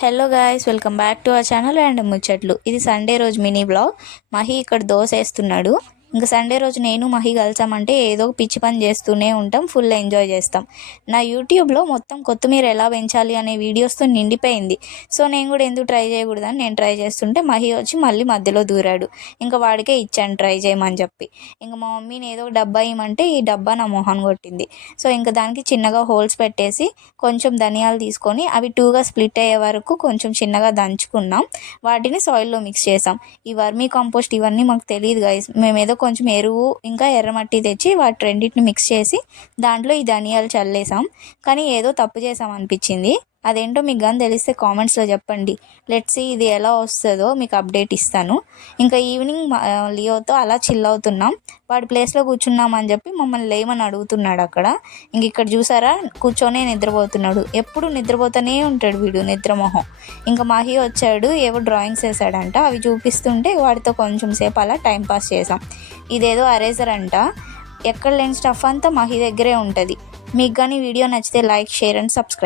Hello guys, welcome back to our channel and ముచ్చట్లు. ఇది Sunday రోజు మినీ బ్లాగ్. మహి ఇక్కడ దోశ వేస్తున్నాడు. ఇంకా సండే రోజు నేను మహి కలిసామంటే ఏదో పిచ్చి పని చేస్తూనే ఉంటాం, ఫుల్ ఎంజాయ్ చేస్తాం. నా యూట్యూబ్లో మొత్తం కొత్తిమీర ఎలా పెంచాలి అనే వీడియోస్తో నిండిపోయింది. సో నేను కూడా ఎందుకు ట్రై చేయకూడదని నేను ట్రై చేస్తుంటే మహి వచ్చి మళ్ళీ మధ్యలో దూరాడు. ఇంకా వాడికే ఇచ్చాను ట్రై చేయమని చెప్పి. ఇంకా మా మమ్మీని ఏదో డబ్బా ఇవ్వమంటే ఈ డబ్బా నా మొహన్ కొట్టింది. సో ఇంకా దానికి చిన్నగా హోల్స్ పెట్టేసి కొంచెం ధనియాలు తీసుకొని అవి టూగా స్ప్లిట్ అయ్యే వరకు కొంచెం చిన్నగా దంచుకున్నాం. వాటిని సాయిల్లో మిక్స్ చేసాం. ఈ వర్మీ కంపోస్ట్ ఇవన్నీ మాకు తెలియదు గైస్. మేమేదో కొంచెం ఎరువు ఇంకా ఎర్రమట్టి తెచ్చి వాటి రెండింటిని మిక్స్ చేసి దాంట్లో ఈ ధనియాలు చల్లేసాం. కానీ ఏదో తప్పు చేసాం అనిపించింది. అదేంటో మీకు కానీ తెలిస్తే కామెంట్స్లో చెప్పండి. లెట్స్ ఇది ఎలా వస్తుందో మీకు అప్డేట్ ఇస్తాను. ఇంకా ఈవినింగ్ లియోతో అలా చిల్ అవుతున్నాం. వాడి ప్లేస్లో కూర్చున్నామని చెప్పి మమ్మల్ని లేమని అడుగుతున్నాడు అక్కడ. ఇంక ఇక్కడ చూసారా, కూర్చొనే నిద్రపోతున్నాడు. ఎప్పుడు నిద్రపోతూనే ఉంటాడు వీడు, నిద్రమొహం. ఇంకా మహి వచ్చాడు, ఏవో డ్రాయింగ్స్ వేసాడంట. అవి చూపిస్తుంటే వాడితో కొంచెం సేపు అలా టైంపాస్ చేసాం. ఇదేదో అరేజర్ అంట. ఎక్కడ లేని స్టఫ్ అంతా మహి దగ్గరే ఉంటుంది. మీకు కానీ వీడియో నచ్చితే లైక్, షేర్ అండ్ సబ్స్క్రైబ్.